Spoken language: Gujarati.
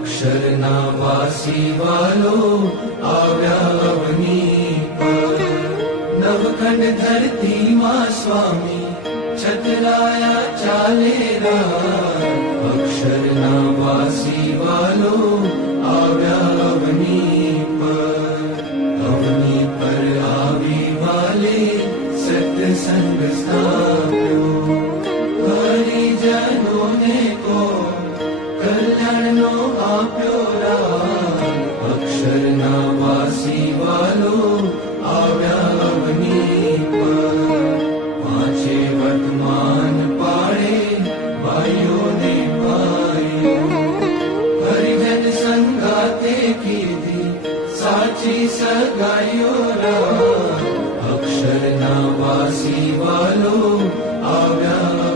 અક્ષરના વાસી વાલો આવ્યા અવની પર. નવખંડ ધરતીમાં સ્વામી છતરાયા ચાલે રા. અક્ષરના વાસી વાલો આવ્યા અવની પર. અવની પર આવી વાલે સત્સંગ સ્થાપ્યો. હરિજનોને કો કલ્યાણનો આપ્યો રા. અક્ષરના વાસી વાલો આવ્યા અવની પર. પાંચે વર્તમાન પાડે ભાઈઓને ભાઈઓ. હરિજન સંગાતે કીધી સાચી સગાઈઓ રા. અક્ષરના વાસી વાલો આવ્યા